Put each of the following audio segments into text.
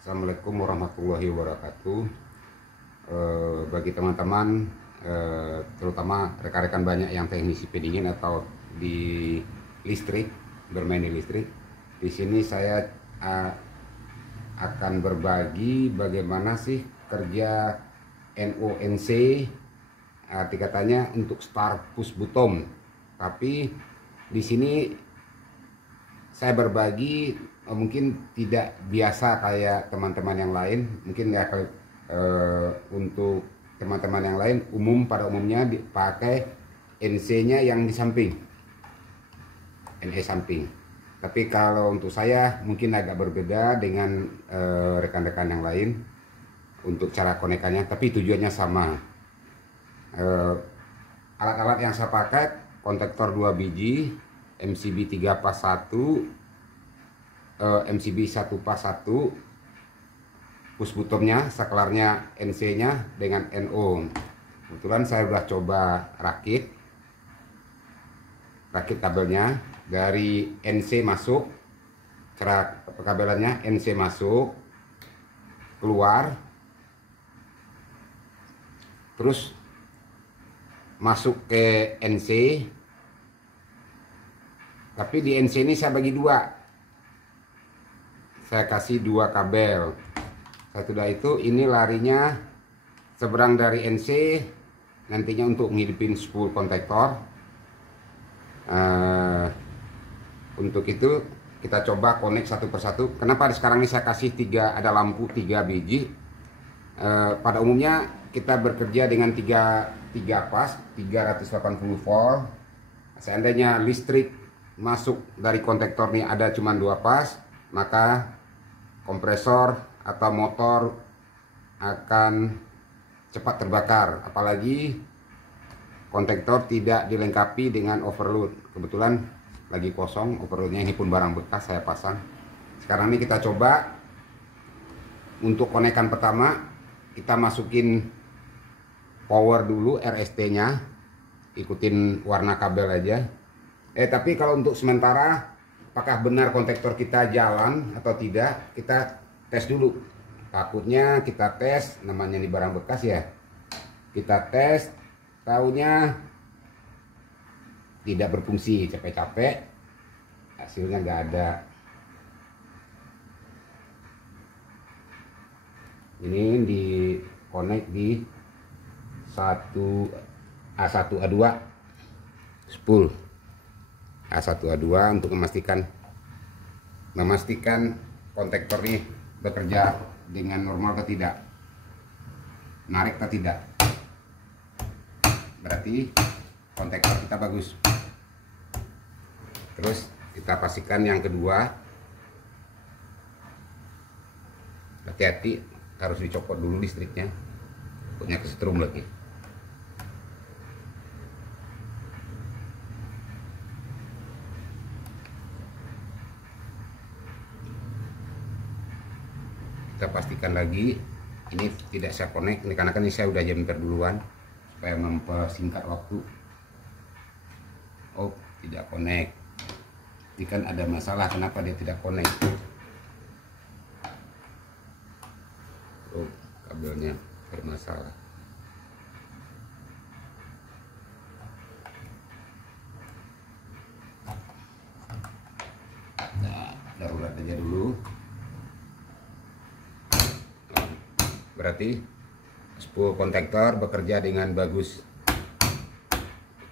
Assalamualaikum warahmatullahi wabarakatuh. Bagi teman-teman, terutama rekan-rekan banyak yang teknisi pendingin atau di listrik, bermain di listrik, di sini saya akan berbagi bagaimana sih kerja NONC, arti katanya untuk start push button. Tapi di sini saya berbagi mungkin tidak biasa kayak teman-teman yang lain. Mungkin ya untuk teman-teman yang lain pada umumnya dipakai NC-nya yang di samping, NE samping. Tapi kalau untuk saya mungkin agak berbeda dengan rekan-rekan yang lain untuk cara konekannya, tapi tujuannya sama. Alat-alat yang saya pakai kontaktor 2 biji, MCB 3 pas 1, MCB 1 pas 1, push buttonnya, saklarnya NC nya dengan NO. Kebetulan saya sudah coba rakit kabelnya dari NC masuk, cara kabelannya NC masuk, keluar, terus masuk ke NC. Tapi di NC ini saya bagi dua, saya kasih dua kabel. Sudah itu ini larinya seberang dari NC, nantinya untuk ngidupin spool kontaktor. Untuk itu kita coba connect satu persatu. Kenapa sekarang ini saya kasih ada lampu 3 biji. Pada umumnya kita bekerja dengan 3 pas 380 volt. Seandainya listrik masuk dari kontaktor ini ada cuma 2 pas, maka kompresor atau motor akan cepat terbakar, apalagi kontaktor tidak dilengkapi dengan overload. Kebetulan lagi kosong overloadnya, ini pun barang bekas saya pasang. Sekarang ini kita coba untuk konekan pertama, kita masukin power dulu, RST nya ikutin warna kabel aja. Tapi kalau untuk sementara apakah benar kontaktor kita jalan atau tidak, kita tes dulu. Takutnya kita tes, namanya di barang bekas ya, kita tes taunya tidak berfungsi, capek-capek hasilnya nggak ada. Ini di connect di A1 A2 spool A1 A2 untuk memastikan kontaktor ini bekerja dengan normal atau tidak, narik atau tidak. Berarti kontaktor kita bagus. Terus kita pastikan yang kedua, hati-hati harus dicopot dulu listriknya, takutnya kesetrum lagi. Kita pastikan lagi ini tidak saya connect, ini karena kan ini saya udah jumper duluan supaya mempersingkat waktu. Oh, tidak connect. Ini kan ada masalah, kenapa dia tidak connect? Oh, kabelnya bermasalah. Nah, darurat aja dulu. Berarti spool kontaktor bekerja dengan bagus.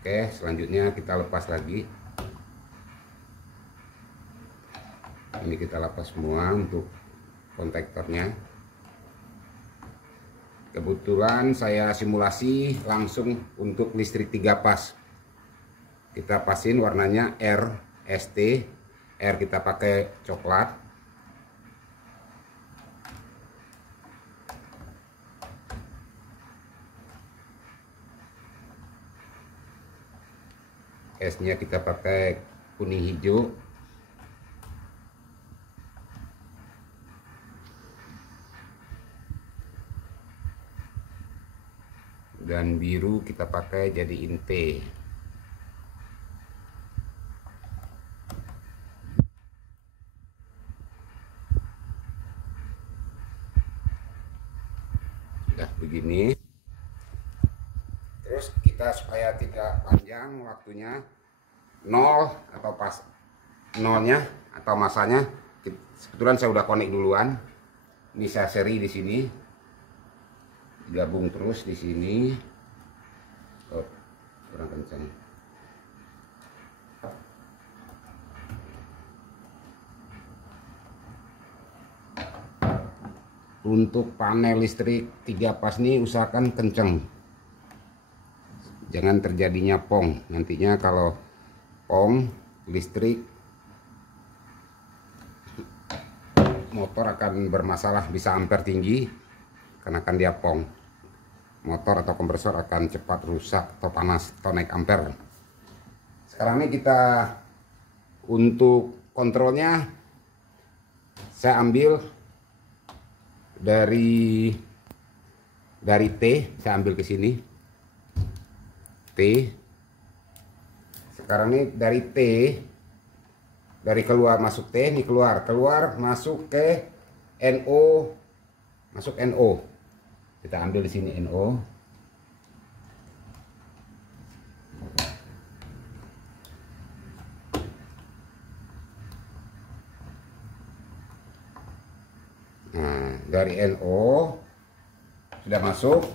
Oke, selanjutnya kita lepas lagi. Ini kita lepas semua untuk kontaktornya. Kebetulan saya simulasi langsung untuk listrik 3 pas. Kita pasin warnanya RST. R kita pakai coklat. S-nya kita pakai kuning hijau. Dan biru kita pakai jadiin T. begini. Terus kita supaya tidak panjang waktunya, nol atau pas nolnya atau masanya, kebetulan saya udah connect duluan. Ini saya seri di sini, gabung terus di sini. Oh, kurang kencang. Untuk panel listrik 3 pas ini usahakan kencang, jangan terjadinya pong. Nantinya kalau pong listrik, motor akan bermasalah, bisa ampere tinggi karena kan dia pong. Motor atau kompresor akan cepat rusak atau panas atau naik ampere. Sekarang ini kita untuk kontrolnya, saya ambil dari T, saya ambil ke sini T. Sekarang ini dari T, dari keluar masuk T, ini keluar masuk ke NO, masuk NO. Kita ambil di sini NO. Nah, dari NO sudah masuk.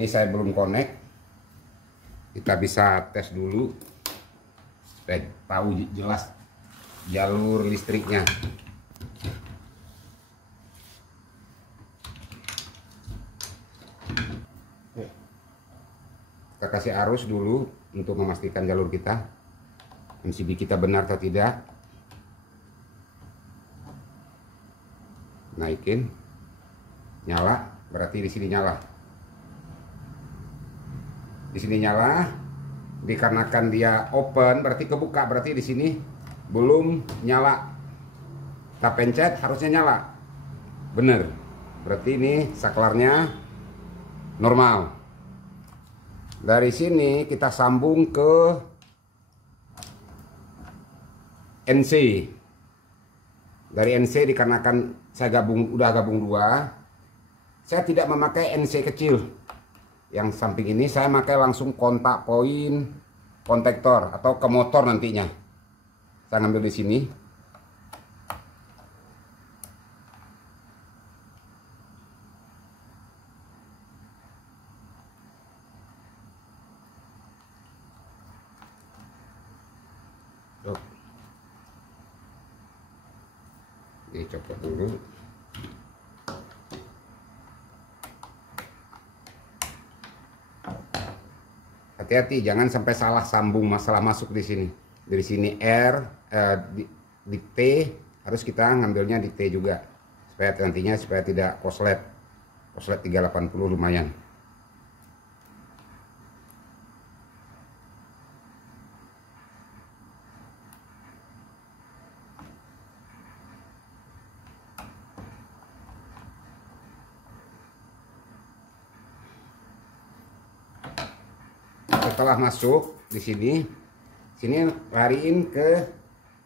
Ini saya belum connect. Kita bisa tes dulu supaya tahu jelas jalur listriknya. Kita kasih arus dulu untuk memastikan jalur kita, MCB kita benar atau tidak. Naikin, nyala, berarti di sini nyala. Di sini nyala, dikarenakan dia open berarti kebuka, berarti di sini belum nyala. Kita pencet harusnya nyala, bener. Berarti ini saklarnya normal. Dari sini kita sambung ke NC. Dari NC dikarenakan saya udah gabung 2, saya tidak memakai NC kecil. Yang samping ini saya pakai langsung kontak poin kontaktor atau ke motor nantinya. Saya ngambil di sini. Dicopot dulu. Hati-hati jangan sampai salah sambung masalah masuk di sini. Dari sini R di T, harus kita ngambilnya di T juga supaya nantinya supaya tidak koslet. Koslet 380 lumayan. Setelah masuk di sini lariin ke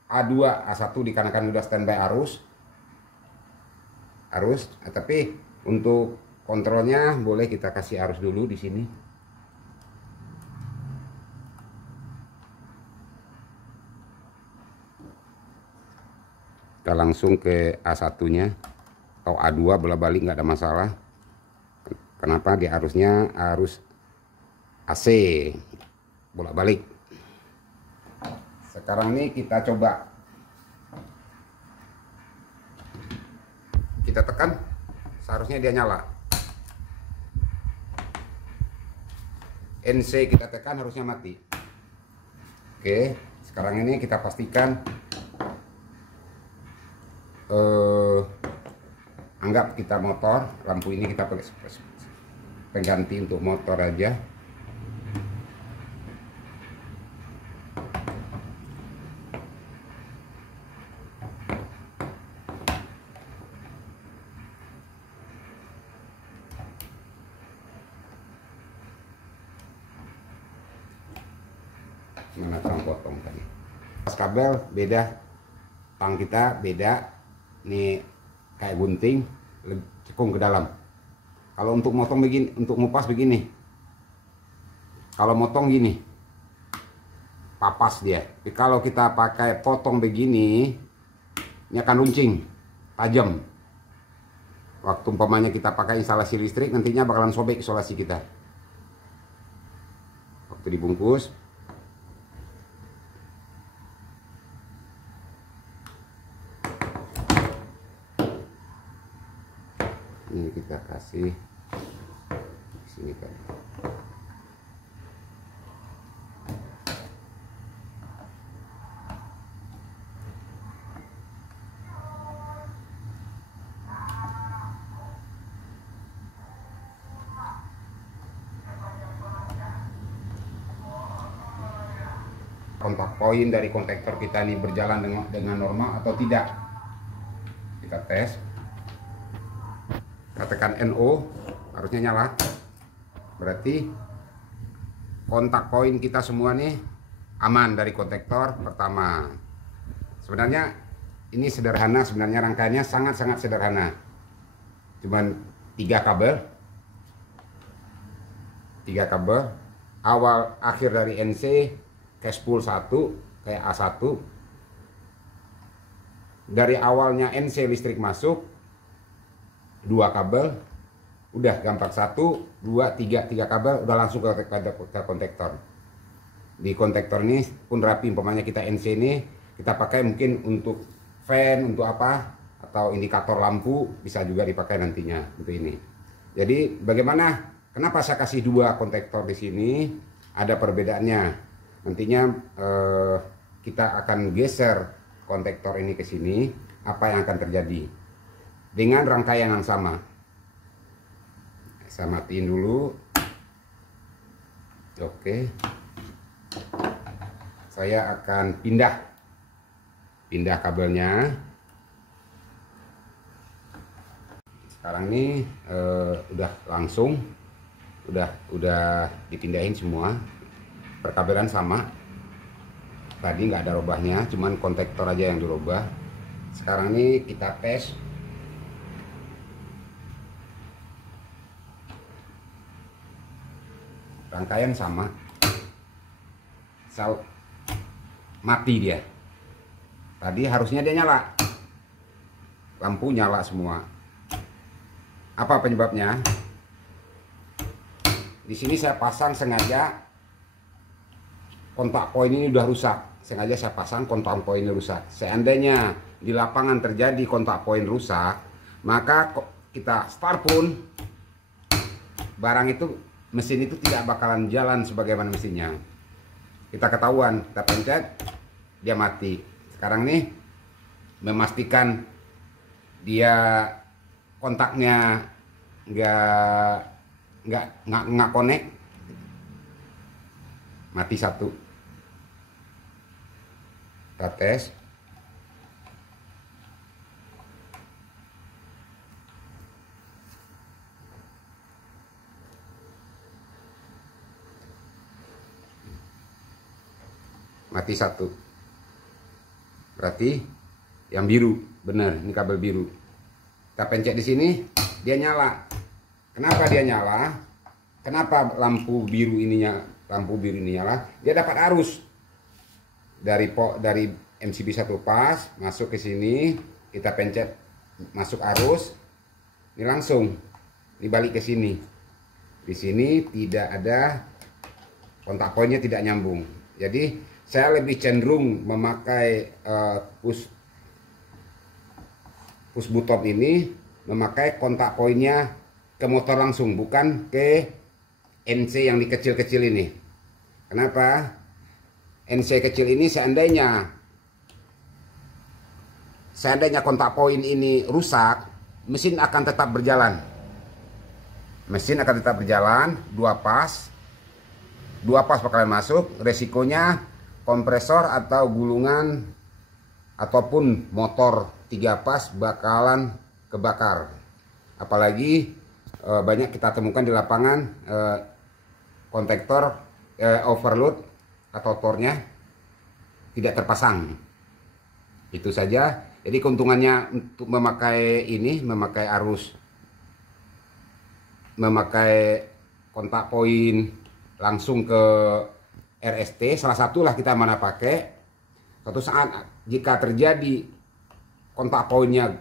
A2, A1 dikarenakan udah standby arus. Tapi untuk kontrolnya boleh kita kasih arus dulu di sini. Kita langsung ke A1-nya atau A2 bolak-balik nggak ada masalah. Kenapa? Di arusnya arus AC bolak-balik. Sekarang ini kita coba, kita tekan, seharusnya dia nyala. NC kita tekan harusnya mati. Oke, sekarang ini kita pastikan, anggap kita motor, lampu ini kita pakai pengganti untuk motor aja. Mana tang potong tadi, pas kabel beda, tang kita beda, ini kayak gunting cekung ke dalam. Kalau untuk motong begini, untuk ngupas begini. Kalau motong gini, papas dia. Tapi kalau kita pakai potong begini, ini akan runcing, tajam. Waktu umpamanya kita pakai instalasi listrik, nantinya bakalan sobek isolasi kita. Waktu dibungkus, ini kita kasih di sini kan. Kontak poin dari kontaktor kita ini berjalan dengan normal atau tidak. Kita tes. Katakan NO, harusnya nyala. Berarti kontak poin kita semua nih aman dari kontaktor pertama. Sebenarnya ini sederhana, sebenarnya rangkaiannya sangat-sangat sederhana. Cuman 3 kabel. 3 kabel. Awal akhir dari NC cash pool 1 kayak A1. Dari awalnya NC listrik masuk 2 kabel, udah gampang 1, 2, 3 kabel udah langsung ke kontaktor. Di kontaktor ini pun rapi, umpamanya kita NC ini kita pakai mungkin untuk fan, untuk apa, atau indikator lampu bisa juga dipakai nantinya untuk ini. Jadi bagaimana? Kenapa saya kasih 2 kontaktor di sini? Ada perbedaannya. Nantinya kita akan geser kontaktor ini ke sini, apa yang akan terjadi dengan rangkaian yang sama. Saya matiin dulu. Oke, saya akan pindah kabelnya. Sekarang ini udah langsung udah dipindahin semua. Perkabelan sama, tadi nggak ada robahnya, cuman kontaktor aja yang dirubah. Sekarang ini kita tes. Rangkaian sama, mati dia. Tadi harusnya dia nyala, lampu nyala semua. Apa penyebabnya? Di sini saya pasang sengaja. Kontak poin ini udah rusak, sengaja saya pasang kontak poin ini rusak. Seandainya di lapangan terjadi kontak poin rusak, maka kita start pun barang itu, mesin itu tidak bakalan jalan sebagaimana mesinnya. Kita ketahuan, kita pencet, dia mati. Sekarang nih memastikan dia kontaknya nggak connect, mati 1. Kita tes. Mati 1. Berarti yang biru, benar, ini kabel biru. Kita pencet di sini, dia nyala. Kenapa dia nyala? Kenapa lampu biru ini nyala? Dia dapat arus dari MCB 1 pas masuk ke sini, kita pencet masuk arus, ini langsung dibalik ke sini. Di sini tidak ada kontak poinnya, tidak nyambung. Jadi saya lebih cenderung memakai push button ini, memakai kontak poinnya ke motor langsung, bukan ke NC yang dikecil-kecil ini. Kenapa? NC kecil ini seandainya kontak poin ini rusak, mesin akan tetap berjalan. Mesin akan tetap berjalan, 2 pas bakalan masuk. Resikonya kompresor atau gulungan ataupun motor 3 pas bakalan kebakar. Apalagi banyak kita temukan di lapangan kontaktor overload atau tornya tidak terpasang. Itu saja. Jadi keuntungannya untuk memakai arus memakai kontak poin langsung ke RST, salah satulah kita mana pakai. Suatu saat jika terjadi kontak poinnya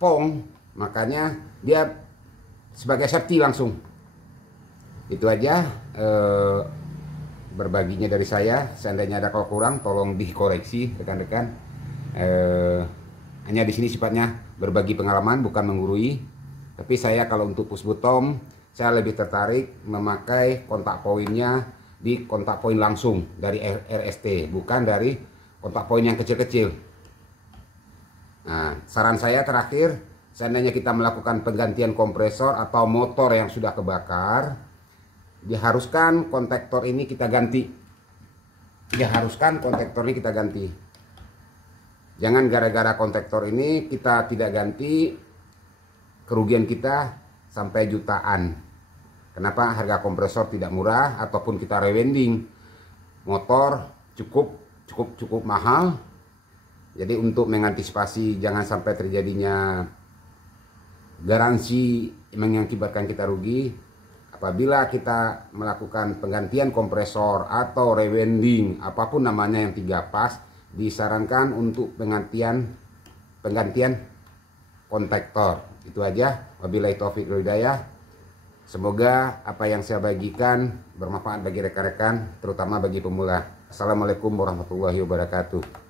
pong, makanya dia sebagai safety langsung. Itu aja berbaginya dari saya. Seandainya ada kalau kurang tolong dikoreksi rekan-rekan. Hanya di sini sifatnya berbagi pengalaman, bukan menggurui. Tapi saya kalau untuk push button, saya lebih tertarik memakai kontak poinnya di kontak poin langsung dari RST, bukan dari kontak poin yang kecil-kecil. Nah, saran saya terakhir, seandainya kita melakukan penggantian kompresor atau motor yang sudah kebakar, diharuskan kontaktor ini kita ganti. Jangan gara-gara kontaktor ini kita tidak ganti, kerugian kita sampai jutaan. Kenapa? Harga kompresor tidak murah, ataupun kita rewinding motor cukup mahal. Jadi untuk mengantisipasi jangan sampai terjadinya garansi mengakibatkan kita rugi, apabila kita melakukan penggantian kompresor atau rewinding apapun namanya yang 3 pas, disarankan untuk penggantian kontaktor. Itu aja. Wabillahi taufiq wal hidayah. Semoga apa yang saya bagikan bermanfaat bagi rekan-rekan, terutama bagi pemula. Assalamualaikum warahmatullahi wabarakatuh.